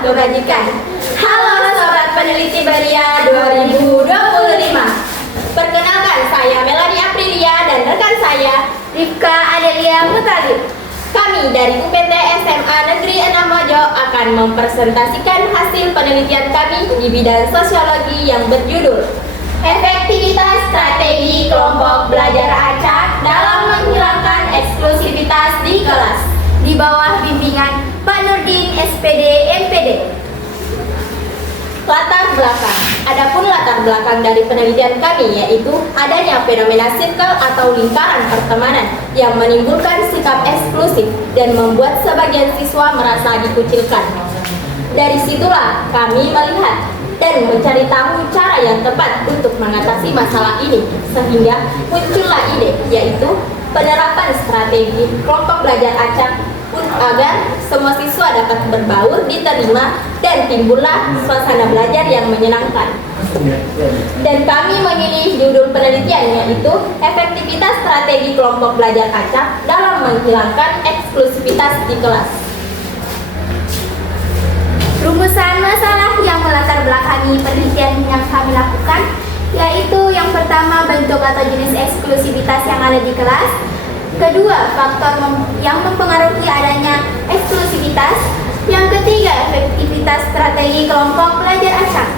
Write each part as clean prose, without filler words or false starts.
Ramah Kebajikan. Halo Sobat Peneliti Belia 2025. Perkenalkan, saya Melanie Aprilia dan rekan saya Rifka Adelia Mutalib. Kami dari UPT SMA Negeri 6 Mojo akan mempresentasikan hasil penelitian kami di bidang sosiologi yang berjudul Efektivitas Strategi Kelompok Belajar Acak dalam Menghilangkan Eksklusivitas di Kelas, Di bawah bimbingan Pak Nurdin SPD MPD. Latar belakang. Adapun latar belakang dari penelitian kami yaitu adanya fenomena circle atau lingkaran pertemanan yang menimbulkan sikap eksklusif dan membuat sebagian siswa merasa dikucilkan. Dari situlah kami melihat dan mencari tahu cara yang tepat untuk mengatasi masalah ini, sehingga muncullah ide yaitu penerapan strategi kelompok belajar acak agar semua siswa dapat berbaur, diterima, dan timbullah suasana belajar yang menyenangkan. Dan kami memilih judul penelitian yaitu Efektivitas Strategi Kelompok Belajar Acak dalam Menghilangkan Eksklusivitas di Kelas. Rumusan masalah yang melatar belakangi penelitian yang kami lakukan yaitu yang pertama, bentuk atau jenis eksklusivitas yang ada di kelas. Kedua, faktor yang mempengaruhi adanya eksklusivitas. Yang ketiga, efektivitas strategi kelompok belajar acak.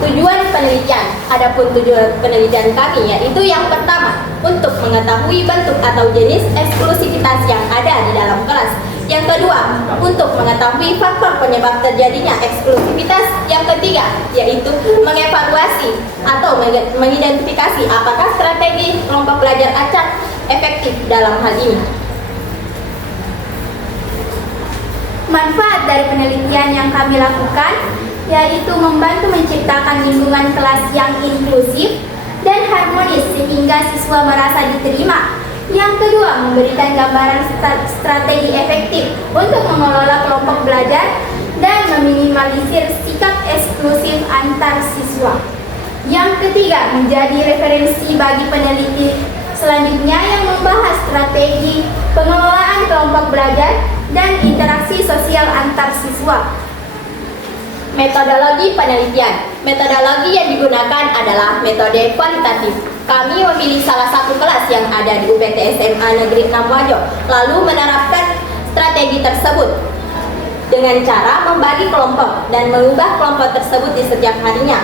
Tujuan penelitian. Adapun tujuan penelitian kami yaitu yang pertama, untuk mengetahui bentuk atau jenis eksklusivitas yang ada di dalam kelas. Yang kedua, untuk mengetahui faktor penyebab terjadinya eksklusivitas. Yang ketiga, yaitu mengevaluasi atau mengidentifikasi apakah strategi kelompok belajar acak efektif dalam hal ini. Manfaat dari penelitian yang kami lakukan yaitu membantu menciptakan lingkungan kelas yang inklusif dan harmonis sehingga siswa merasa diterima. Yang kedua, memberikan gambaran strategi efektif untuk mengelola kelompok belajar dan meminimalisir sikap eksklusif antar siswa. Yang ketiga, menjadi referensi bagi peneliti selanjutnya yang membahas strategi pengelolaan kelompok belajar dan interaksi sosial antar siswa. Metodologi penelitian. Metodologi yang digunakan adalah metode kualitatif. Kami memilih salah satu kelas yang ada di UPT SMA Negeri 6 Mojo, lalu menerapkan strategi tersebut dengan cara membagi kelompok dan mengubah kelompok tersebut di setiap harinya.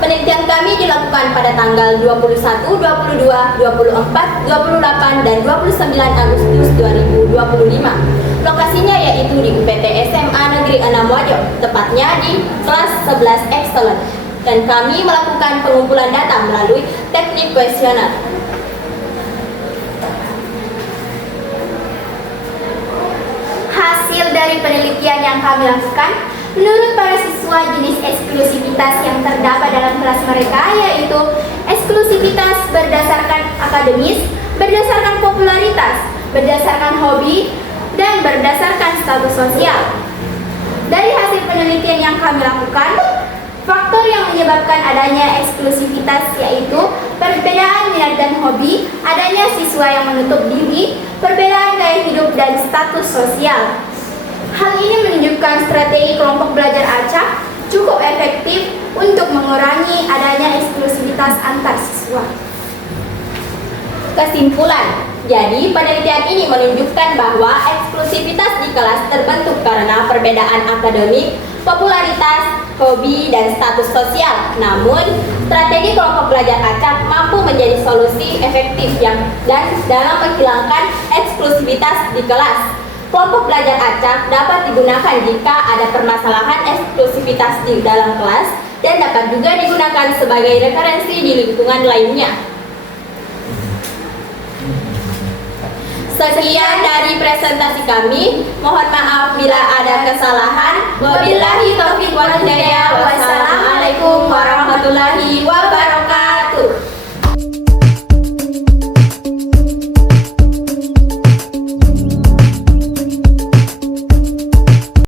Penelitian kami dilakukan pada tanggal 21, 22, 24, 28, dan 29 Agustus 2025. Lokasinya yaitu di UPT SMA Negeri 6 Mojo, tepatnya di kelas 11 Excellent. Dan kami melakukan pengumpulan data melalui teknik kuesioner. Hasil dari penelitian yang kami lakukan, menurut para siswa, jenis eksklusivitas yang terdapat dalam kelas mereka yaitu eksklusivitas berdasarkan akademis, berdasarkan popularitas, berdasarkan hobi, dan berdasarkan status sosial. Dari hasil penelitian yang kami lakukan, faktor yang menyebabkan adanya eksklusivitas yaitu perbedaan minat dan hobi, adanya siswa yang menutup diri, perbedaan gaya hidup, dan status sosial. Hal ini menunjukkan strategi kelompok belajar acak cukup efektif untuk mengurangi adanya eksklusivitas antar siswa. Kesimpulan, jadi penelitian ini menunjukkan bahwa eksklusivitas di kelas terbentuk karena perbedaan akademik, popularitas, hobi, dan status sosial. Namun, strategi kelompok belajar acak mampu menjadi solusi efektif dan dalam menghilangkan eksklusivitas di kelas. Kelompok belajar acak dapat digunakan jika ada permasalahan eksklusivitas di dalam kelas dan dapat juga digunakan sebagai referensi di lingkungan lainnya. Sekian dari presentasi kami. Mohon maaf bila ada kesalahan. Wabillahi taufiq wal hidayah. Wassalamualaikum warahmatullahi wabarakatuh.